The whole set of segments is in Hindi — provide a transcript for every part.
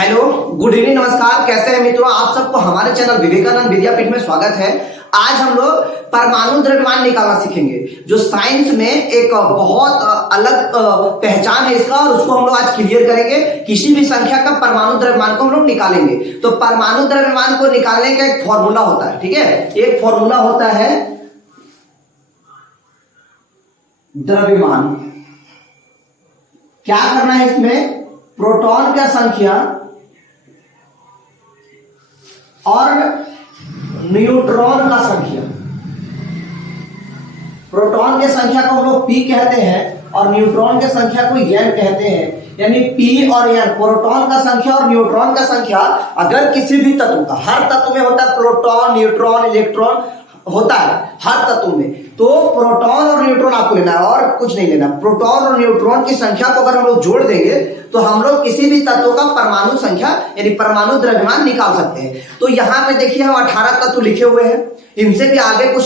हेलो, गुड इवनिंग, नमस्कार। कैसे हैं मित्रों? आप सबको हमारे चैनल विवेकानंद विद्यापीठ में स्वागत है। आज हम लोग परमाणु द्रव्यमान निकालना सीखेंगे, जो साइंस में एक बहुत अलग पहचान है इसका, और उसको हम लोग आज क्लियर करेंगे। किसी भी संख्या का परमाणु द्रव्यमान को हम लोग निकालेंगे। तो परमाणु द्रव्यमान को निकालने का एक फॉर्मूला होता है, ठीक है। एक फॉर्मूला होता है द्रव्यमान। क्या करना है इसमें? प्रोटॉन का संख्या और न्यूट्रॉन का संख्या। प्रोटॉन के संख्या को हम लोग पी कहते हैं और न्यूट्रॉन के संख्या को एन कहते हैं। यानी पी और एन, प्रोटॉन का संख्या और न्यूट्रॉन का संख्या। अगर किसी भी तत्व का, हर तत्व में होता है प्रोटॉन, न्यूट्रॉन, इलेक्ट्रॉन होता है हर तत्व में। तो प्रोटॉन और न्यूट्रॉन आपको लेना है और कुछ नहीं लेना। प्रोटॉन और न्यूट्रॉन की संख्या को अगर हम लोग जोड़ देंगे तो हम लोग किसी भी तत्व का परमाणु संख्या यानी परमाणु द्रव्यमान निकाल सकते हैं। तो यहाँ पे देखिए हम 18 तत्व लिखे हुए हैं। इनसे भी आगे कुछ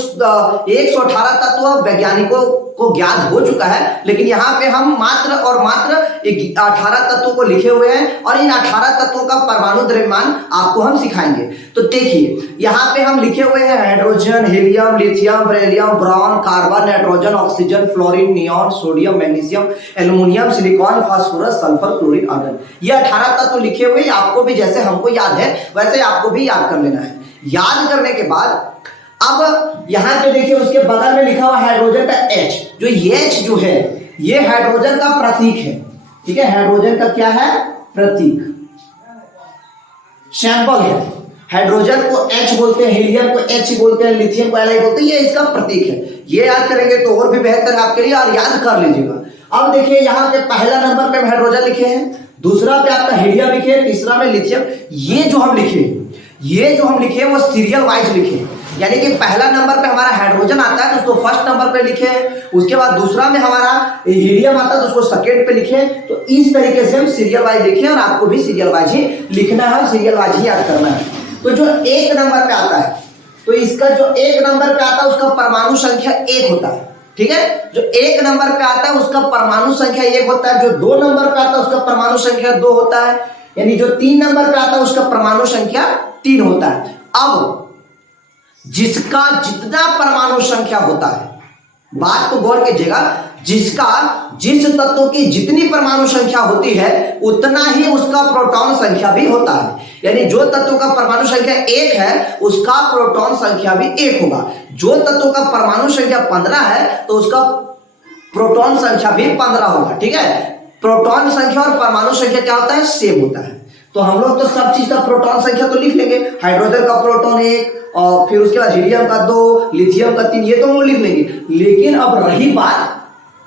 118 तत्व वैज्ञानिकों को ज्ञात हो चुका है, लेकिन यहाँ पे हम मात्र और मात्र 18 तत्वों को लिखे हुए हैं और इन 18 तत्वों का परमाणु द्रव्यमान आपको हम सिखाएंगे। तो देखिए यहाँ पे हम लिखे हुए हैं hydrogen, helium, lithium, beryllium, boron, carbon, nitrogen, oxygen, fluorine, neon, sodium, magnesium, aluminium, silicon, phosphorus, sulphur, chlorine, argon. ये 18 तत्व लिखे हुए, आपको भी जैसे हमको याद है वैसे आपको भी याद कर लेना है। याद करने के बाद अब यहां पे देखिए उसके बगल में लिखा हुआ हाइड्रोजन का H। जो H जो है ये हाइड्रोजन का प्रतीक है, ठीक है। हाइड्रोजन का क्या है? प्रतीक, सैंपल है। हाइड्रोजन को H बोलते हैं, हीलियम को H बोलते हैं, लिथियम को Li बोलते हैं। ये इसका प्रतीक है। ये याद करेंगे तो और भी बेहतर है आपके लिए, और याद कर लीजिएगा। अब देखिए यहाँ पे पहला नंबर पे हाइड्रोजन लिखे हैं, दूसरा पे आपका हीलियम लिखे हैं, तीसरा में लिथियम। ये जो हम लिखे वो सीरियल वाइज लिखे, यानी कि पहला नंबर पे हमारा हाइड्रोजन आता है तो उसको फर्स्ट नंबर पे लिखे, उसके बाद दूसरा में हमारा हीलियम आता है तो उसको सेकंड पे लिखे। तो इस तरीके से हम सीरियल वाइज लिखे, और आपको भी सीरियल वाइज ही लिखना है, सीरियल वाइज ही याद करना है। तो जो एक नंबर पे आता है, तो इसका जो एक नंबर पे आता है उसका परमाणु संख्या 1 होता है, ठीक है। जो एक नंबर पे आता है उसका परमाणु संख्या 1 होता है। जो 2 नंबर पे आता है उसका परमाणु संख्या 2 होता है। यानी जो 3 नंबर पे आता है उसका परमाणु संख्या 3 होता है। अब जिसका जितना परमाणु संख्या होता है, बात को गौर कीजिएगा, जिस तत्व की जितनी परमाणु संख्या होती है उतना ही उसका प्रोटॉन संख्या भी होता है। यानी जो तत्व का परमाणु संख्या 1 है उसका प्रोटॉन संख्या भी 1 होगा। जो तत्व का परमाणु संख्या 15 है तो उसका प्रोटॉन संख्या भी 15 होगा, ठीक है। प्रोटॉन संख्या और परमाणु संख्या क्या होता है? सेम होता है। तो हम लोग तो सब चीज का प्रोटॉन संख्या तो लिख लेंगे। हाइड्रोजन का प्रोटॉन 1, और फिर उसके बाद हीलियम का 2, लिथियम का 3, ये तो हम लिख लेंगे। लेकिन अब रही बात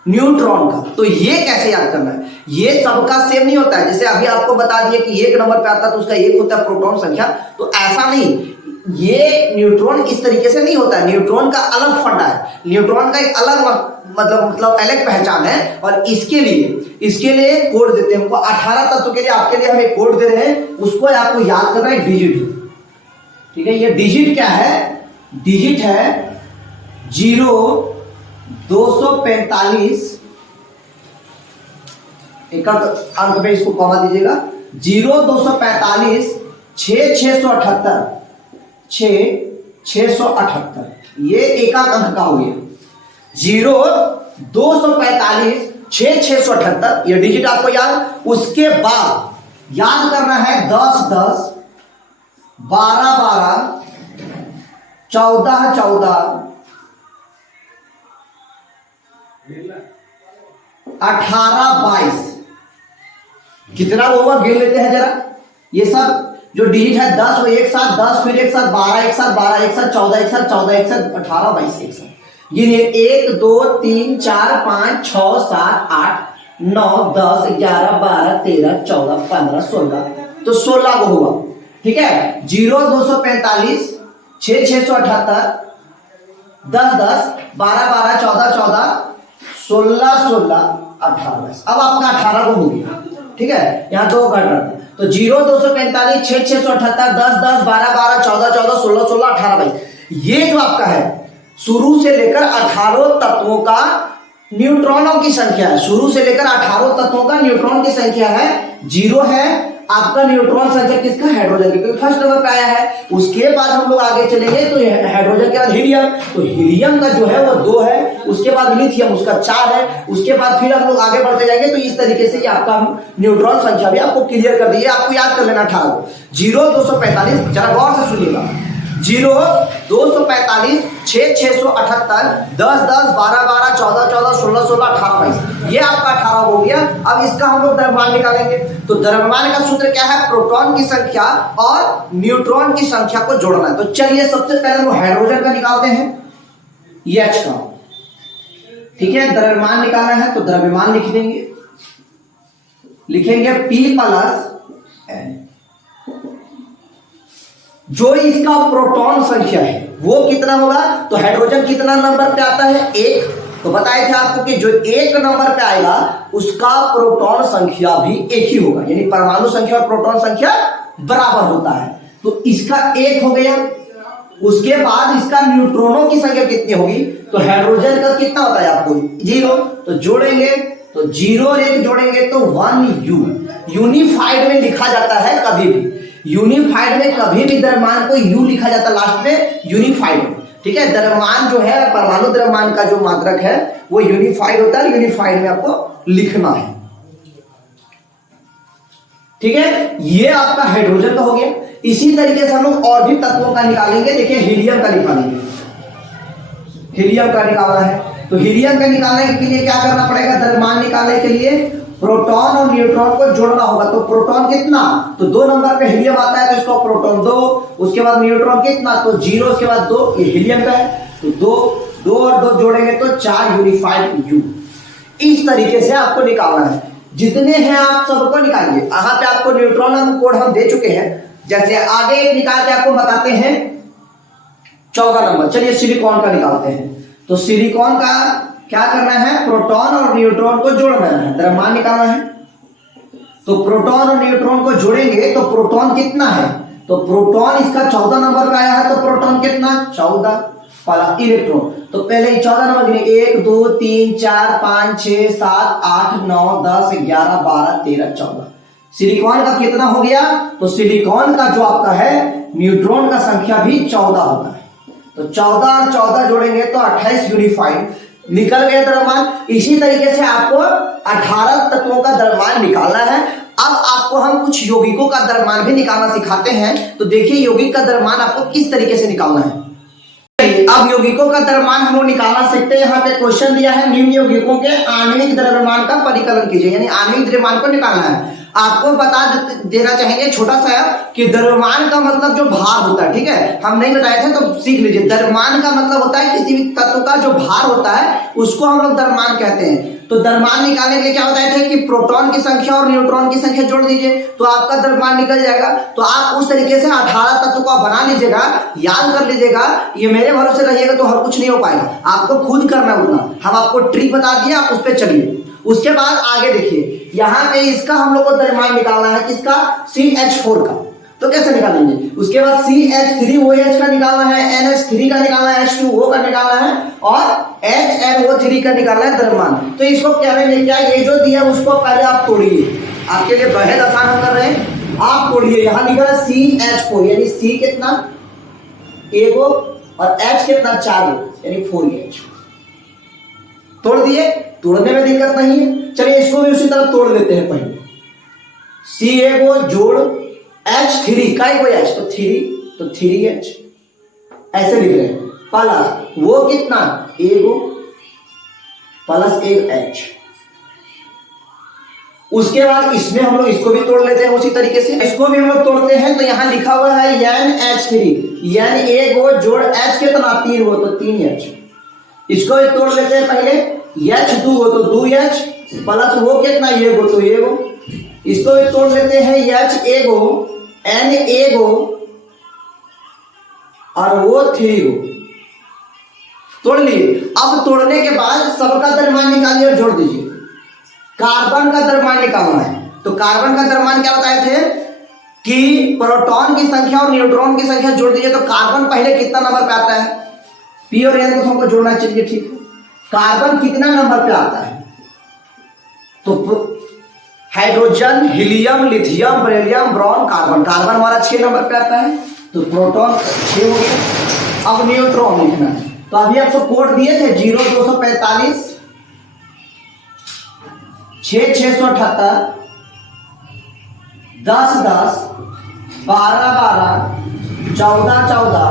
न्यूट्रॉन का, तो ये कैसे याद करना है? ये सबका सेम नहीं होता है। जैसे अभी आपको बता दिए कि 1 नंबर पे आता है तो उसका 1 होता है प्रोटॉन संख्या, तो ऐसा नहीं। ये न्यूट्रॉन इस तरीके से नहीं होता है। न्यूट्रॉन का अलग फंडा है, न्यूट्रॉन का एक अलग मतलब अलग पहचान है। और इसके लिए कोड देते हैं हमको। 18 तत्व के लिए आपके लिए हम एक कोड दे रहे हैं, उसको आपको याद करना है, डिजिट, ठीक है। ये डिजिट क्या है? डिजिट है 0, 245, एक अंक पे इसको कॉमा दीजिएगा। 0, 245, 6, 678, 678, ये एकांक अंक का हो गया। 0, 245, 6, 678, ये डिजिट आपको याद। उसके बाद याद करना है 10, 10, 12, 12, 14, 14, 18, 22। कितना हुआ गिन लेते हैं जरा। ये सब जो डिजिट है 10, वो एक साथ 10, फिर एक साथ 12, एक साथ 12, एक साथ 14, एक साथ 14, एक साथ 18, 22, एक साथ। गिनिए 1, 2, 3, 4, 5, 6, 7, 8, 9, 10, 11, 12, 13, 14, 15, 16, तो 16 को हुआ, ठीक है। 0, 245, 6, 678, 10, 10, 12, 12, 14, 14, 16, 16, 18। अब आपका 18 को हो गया, ठीक है। यहाँ 2 घट रहा था, तो 0, 245, 6, 678, 10, 10, 12, 12, 14, 14, 16, 16, 18, 22। ये जो आपका है शुरू से लेकर 18 तत्वों का न्यूट्रॉनों की संख्या है। शुरू से लेकर 18 तत्वों का न्यूट्रॉन की संख्या है। 0 है, आपका न्यूट्रॉन संख्या किसका, हाइड्रोजन की, क्योंकि फर्स्ट नंबर पे आया है। उसके बाद हम लोग आगे चलेंगे तो हाइड्रोजन के बाद हीलियम, तो हीलियम का जो है वो 2 है, उसके बाद लिथियम उसका 4 है, उसके बाद फिर हम लोग आगे बढ़ते जाएंगे। तो इस तरीके से ये आपका न्यूट्रॉन संख्या भी आपको क्लियर कर दी है, आपको याद कर लेना 18 0 245, जरा गौर से सुनिएगा, 0 245 6 678 10 10 12 12 14 14 16 16 18 22, ये आपका 18 हो गया। अब इसका हम लोग द्रव्यमान निकालेंगे। तो द्रव्यमान का सूत्र क्या है, प्रोटॉन की संख्या और न्यूट्रॉन की संख्या को जोड़ना है। तो चलिए सबसे पहले हम हाइड्रोजन का निकालते हैं, H का, ठीक है। द्रव्यमान निकालना है तो द्रव्यमान लिख देंगे, लिखेंगे P + N। जो इसका प्रोटॉन संख्या है वो कितना होगा, तो हाइड्रोजन कितना नंबर पे आता है, 1। तो बताए थे आपको कि जो 1 नंबर पे आएगा उसका प्रोटॉन संख्या भी 1 ही होगा, यानी परमाणु संख्या और प्रोटॉन संख्या बराबर होता है। तो इसका 1 हो गया। उसके बाद इसका न्यूट्रॉनों की संख्या कितनी होगी, तो हाइड्रोजन का कितना होता है आपको, 0। तो जोड़ेंगे तो 0 और 1 जोड़ेंगे तो 1U। यूनिफाइड में लिखा जाता है कभी भी, यूनिफाइड में कभी भी द्रव्यमान को U लिखा जाता है लास्ट में, यूनिफाइड, ठीक है। द्रव्यमान जो है, परमाणु द्रव्यमान का जो मात्रक है वो यूनिफाइड होता है, यूनिफाइड में आपको लिखना है, ठीक है। ये आपका हाइड्रोजन का हो गया। इसी तरीके से हम लोग और भी तत्वों का निकालेंगे। देखिए हीलियम का निकालेंगे, हीलियम का निकालना है। तो हीलियम का निकालने के लिए क्या करना पड़ेगा, द्रव्यमान निकालने के लिए प्रोटॉन और न्यूट्रॉन को जोड़ना होगा। तो प्रोटॉन कितना, तो 2 नंबर पे हीलियम आता है तो इसको प्रोटॉन 2, उसके बाद न्यूट्रॉन कितना, तो 0, उसके बाद 2, ये हीलियम का है तो 2 और 2 जोड़ेंगे तो 4 यूनिफाइड U। इस तरीके से आपको निकालना है, जितने हैं आप सबको निकालिए। यहाँ पे आपको न्यूट्रॉन कोड हम दे चुके हैं, जैसे आगे एक निकाल के आपको बताते हैं 14 नंबर। चलिए सिलिकॉन का निकालते हैं। तो सिलिकॉन का क्या करना है, प्रोटॉन और न्यूट्रॉन को जोड़ना है, द्रव्यमान निकालना है। तो प्रोटॉन और न्यूट्रॉन को जोड़ेंगे तो प्रोटॉन कितना है, तो प्रोटॉन इसका 14 नंबर पे आया है, तो प्रोटॉन कितना, 14 वाला इलेक्ट्रॉन। तो पहले 14 नंबर गिने, 1 2 3 4 5 6 7 8 9 10 11 12 13 14। सिलिकॉन का कितना हो गया, तो सिलिकॉन का जो आपका है न्यूट्रॉन का संख्या भी 14 होता है। तो 14 और 14 जोड़ेंगे तो 28 यूनिफाइड निकल गया द्रव्यमान। इसी तरीके से आपको 18 तत्वों का द्रव्यमान निकालना है। अब आपको हम कुछ यौगिकों का द्रव्यमान भी निकालना सिखाते हैं। तो देखिए यौगिक का द्रव्यमान आपको किस तरीके से निकालना है। अब यौगिकों का द्रव्यमान हम लोग निकालना सीखते हैं। यहाँ पे क्वेश्चन दिया है, निम्न यौगिकों के आणविक द्रव्यमान का परिकलन कीजिए, यानी आणविक द्रव्यमान को निकालना है। आपको बता देना चाहेंगे छोटा सा कि द्रव्यमान का मतलब जो भार होता है, ठीक है, हम नहीं बताए थे तो सीख लीजिए। द्रव्यमान का मतलब होता है किसी भी तत्व का जो भार होता है उसको हम लोग द्रव्यमान कहते हैं। तो द्रव्यमान निकालने के लिए क्या बताए थे कि प्रोटॉन की संख्या और न्यूट्रॉन की संख्या जोड़ दीजिए तो आपका द्रव्यमान निकल जाएगा। तो आप उस तरीके से 18 तत्व को बना लीजिएगा, याद कर लीजिएगा। ये मेरे भरोसे रहिएगा तो हर कुछ नहीं हो पाएगा, आपको खुद करना उतना। हम आपको ट्रिक बता दिए, आप उस पर चलिए। उसके बाद आगे देखिए, यहाँ पे इसका हम लोग को द्रव्यमान निकालना है, किसका, CH4 का। तो कैसे निकालेंगे, उसके बाद CH3OH का निकालना है, NH3 का निकालना है, H2O का निकालना है और HNO3 का निकालना है द्रव्यमान। तो इसको क्या करेंगे, क्या ये जो दिया उसको पहले आप तोड़िए, आपके लिए बेहद आसान हम कर रहे हैं। आप तोड़िए, यहाँ लिखा है CH4 यानी C कितना, एगो, और H कितना, 4 यानी 4H। तोड़ दिए, तोड़ने में दिक्कत नहीं है। चलिए इसको भी उसी तरह तोड़ लेते हैं। पहले C एगो जोड़ H3 का एगो H तो 3 तो 3H ऐसे लिख रहे हैं। प्लस वो कितना, एगो प्लस 1H। उसके बाद इसमें हम लोग इसको भी तोड़ लेते हैं उसी तरीके से, इसको भी हम लोग तोड़ते हैं। तो यहाँ लिखा हुआ है NH3 यानी एगो जोड़ H कितना, 3 हो तो 3H। इसको भी तोड़ लेते हैं पहले, H2 हो तो 2H प्लस वो कितना, एगो तो एगो। इसको भी तोड़ लेते हैं, H एगो N एगो और वो 3 गो। तोड़ लिए। अब तोड़ने के बाद सबका द्रव्यमान निकालिए और जोड़ दीजिए। कार्बन का द्रव्यमान निकालना है। तो कार्बन का द्रव्यमान क्या बताए थे कि प्रोटॉन की संख्या और न्यूट्रॉन की संख्या जोड़ दीजिए। तो कार्बन पहले कितना नंबर पे आता है, P और N को हमको जोड़ना चाहिए, ठीक है। कार्बन कितना नंबर पे आता है, तो hydrogen, helium, lithium, beryllium, boron, carbon. Carbon हमारा 6 नंबर पे आता है, तो प्रोटॉन 6 हो गया। अब न्यूट्रॉन लिखना है, तो अभी आपको कोड दिए थे 0245 6678 10 10 12 12 14 14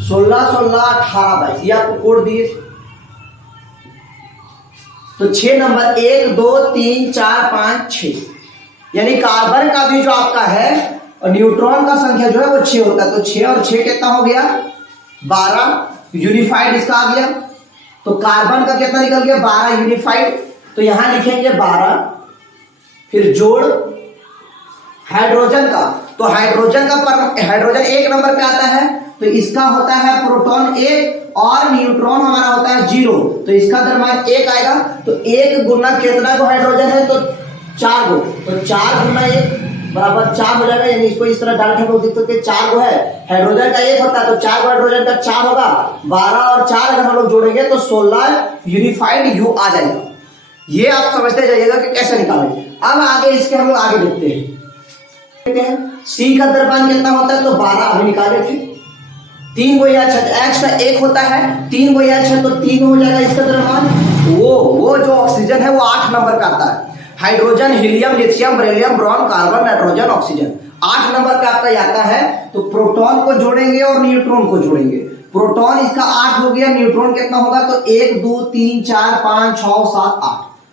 16 16 18 22, ये आपको कोड दिए थे। तो 6 नंबर 1 2 3 4 5 6, यानी कार्बन का भी जो आपका है और न्यूट्रॉन का संख्या जो है वो 6 होता है। तो 6 और 6 कितना हो गया 12, यूनिफाइड इसका आ गया। तो कार्बन का कितना निकल गया 12 यूनिफाइड, तो यहां लिखेंगे 12, फिर जोड़ हाइड्रोजन का, तो हाइड्रोजन का हाइड्रोजन 1 नंबर पे आता है, तो इसका होता है प्रोटॉन 1 और न्यूट्रॉन हमारा होता है 0, तो इसका द्रव्यमान 1 आएगा। तो 1 गुना कितना को हाइड्रोजन है, तो 4 गो, तो 4 गुना 1 बराबर 4 हो जाएगा, यानी इसको इस तरह डाल के देख सकते हैं 4 गो है, हाइड्रोजन का 1 होता है, तो 4 गो हाइड्रोजन का 4 होगा, 12 और 4 अगर हम लोग जोड़ेंगे तो 16 यूनिफाइड यू आ जाएगा। ये आप समझते जाइएगा कि कैसे निकालेंगे। अब आगे इसके हम लोग आगे देखते हैं। सी का द्रव्यमान कितना होता है, तो 12 अभी निकाले थे। 3 गो H का 1 होता है, 3 गो H है तो 3 हो जाएगा इसका द्रव्यमान। वो जो ऑक्सीजन है वो 8 नंबर पे आता है। Hydrogen, helium, lithium, beryllium, boron, carbon, nitrogen, oxygen 8 number पे आपका आता है। तो प्रोटॉन को जोड़ेंगे और न्यूट्रॉन को जोड़ेंगे। प्रोटॉन इसका 8 हो गया, न्यूट्रॉन कितना होगा, तो 1 2 3 4 5 6 7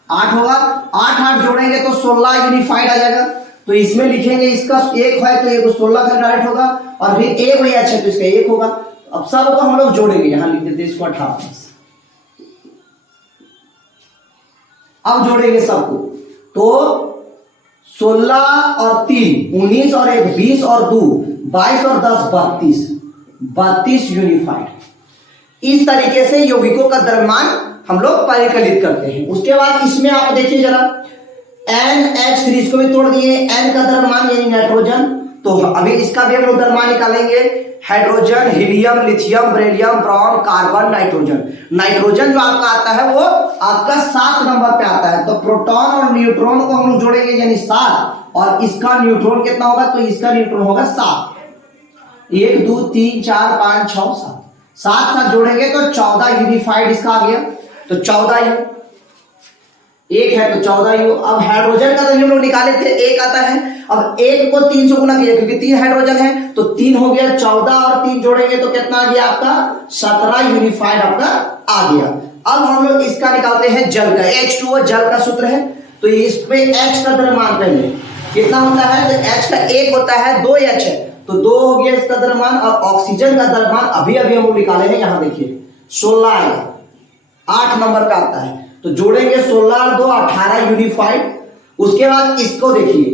8 होगा। 8 8 जोड़ेंगे तो 16 यूनिफाइड आ जाएगा। तो इसमें लिखेंगे इसका 1 है तो ये 16 का डायरेक्ट होगा, और फिर एक वही अच्छा तो इसका 1 होगा। अब सबको हम लोग जोड़ेंगे, यहां लिख देते हैं इसको 18। अब जोड़ेंगे सबको, तो 16 और 3 19 और 1 20 और 2 22 और 10 32 यूनिफाइड। इस तरीके से यौगिकों का द्रव्यमान हम लोग परिकलित करते हैं। उसके बाद इसमें आप देखिए जरा NH3 इसको भी तोड़ दिए, N का द्रव्यमान यानी नाइट्रोजन, तो अभी इसका भी हम लोग द्रव्यमान निकालेंगे। Hydrogen, helium, lithium, beryllium, boron, carbon, nitrogen. Nitrogen जो आपका आता है वो आपका 7 नंबर पे आता है। तो प्रोटॉन और न्यूट्रॉन को हम लोग जोड़ेंगे यानी 7, और इसका न्यूट्रॉन कितना होगा, तो इसका न्यूट्रॉन होगा 7। 1 2 3 4 5 6 7 7 साथ जोड़ेंगे तो 14 यूनिफाइड इसका आ गया। तो 14 यू 1 है तो 14 यू। अब हाइड्रोजन का तो हम लोग निकाले थे 1 आता है। अब 1 को 3 से गुना किया क्योंकि 3 हाइड्रोजन है, तो 3 हो गया। 14 और 3 जोड़ेंगे तो कितना आ गया आपका 17 यूनिफाइड आपका आ गया। अब हम लोग इसका निकालते हैं जल का। H2O जल का सूत्र है, तो इसमें H का द्रव्यमान पहले कितना होता है, तो H का 1 होता है, 2 H है तो 2 हो गया इसका द्रव्यमान। और ऑक्सीजन का द्रव्यमान अभी अभी हम लोग निकाले हैं, यहां देखिए 16 आएगा, 8 नंबर पे आता है। तो जोड़ेंगे 16 और 2 18 यूनिफाइड। उसके बाद इसको देखिए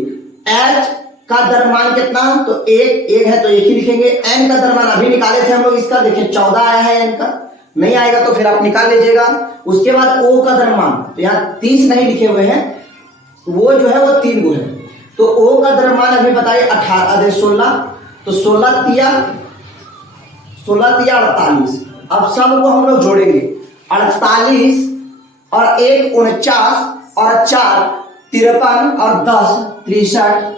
H का द्रव्यमान कितना, तो 1 है तो 1 ही लिखेंगे। N का द्रव्यमान अभी निकाले थे हम लोग, इसका देखिए 14 आया है, N का नहीं आएगा तो फिर आप निकाल लीजिएगा। उसके बाद O का द्रव्यमान, तो यहाँ 30 नहीं लिखे हुए हैं, वो जो है वो 3 गो है। तो O का द्रव्यमान अभी बताइए 16, तो 16 तिया 48। अब सबको हम लोग जोड़ेंगे, 48 और 1 49 और 4 53 और 10 63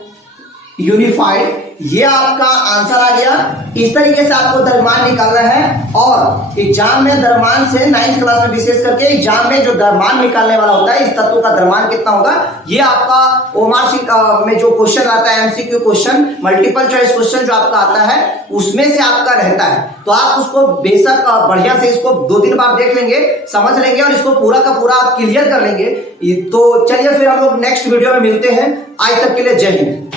यूनिफाइड। ये आपका आंसर आ गया। इस तरीके से आपको द्रव्यमान निकालना है। और एग्जाम में द्रव्यमान से 9th क्लास में विशेष करके एग्जाम में जो द्रव्यमान निकालने वाला होता है, इस तत्व का द्रव्यमान कितना होगा, ये आपका ओमार शीट में जो क्वेश्चन आता है, MCQ question, multiple choice question जो आपका आता है, उसमें से आपका रहता है। तो आप उसको बेशक बढ़िया से इसको 2-3 बार देख लेंगे, समझ लेंगे और इसको पूरा का पूरा आप क्लियर कर लेंगे। तो चलिए फिर हम लोग नेक्स्ट वीडियो में मिलते हैं। आज तक के लिए जय हिंद।